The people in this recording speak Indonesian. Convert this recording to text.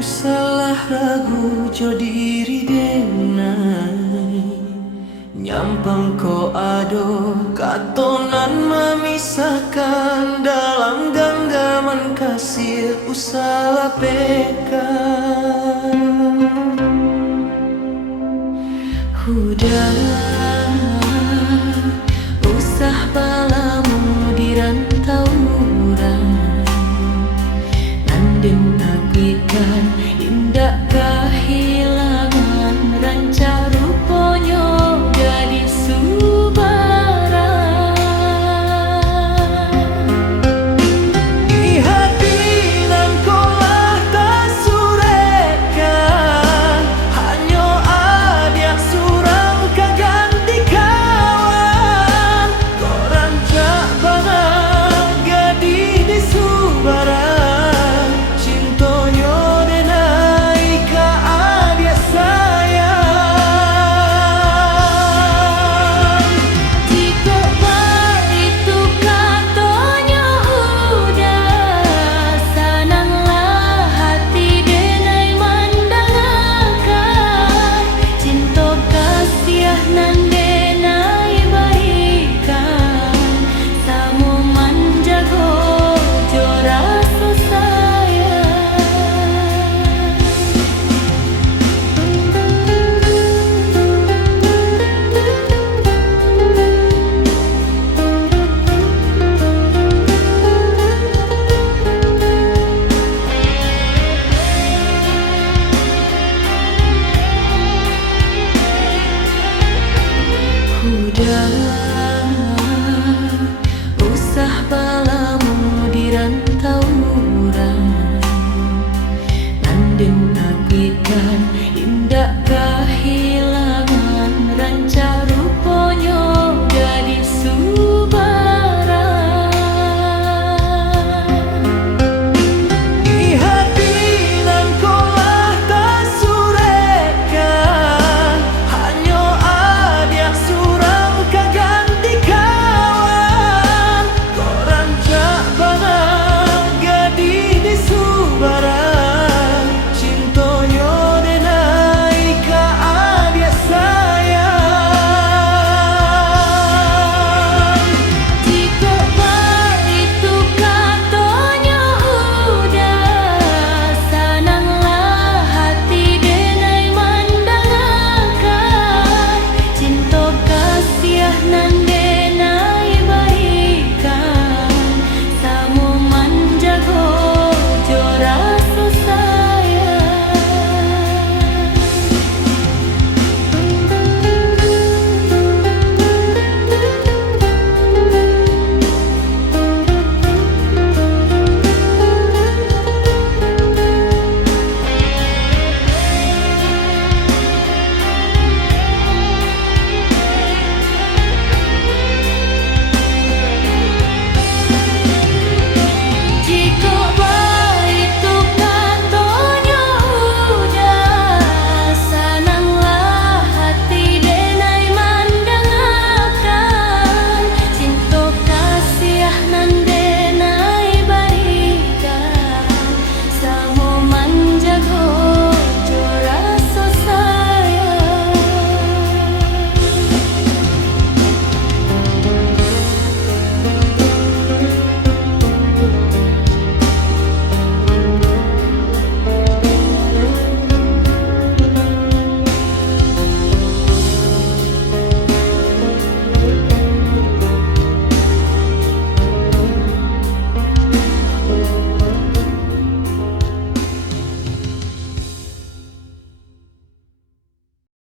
Salah ragu jo diri denai nyampang ko ado katonan memisahkan dalam genggaman kasih usaha pekan. Hudah usah balamu dirantau orang nanden nabikan indah kehilangan ranca ruponyo gadis subaran di hati nan kolah tak surekan hanya ada surang kaganti kawan korang cak banget gadis di subaran cintoyo denai ka adia sayang jika itu katonyo udah sananglah hati denai mandangakan cinta kasih nan denai baikan samo manjago jo rasa sayang. Udah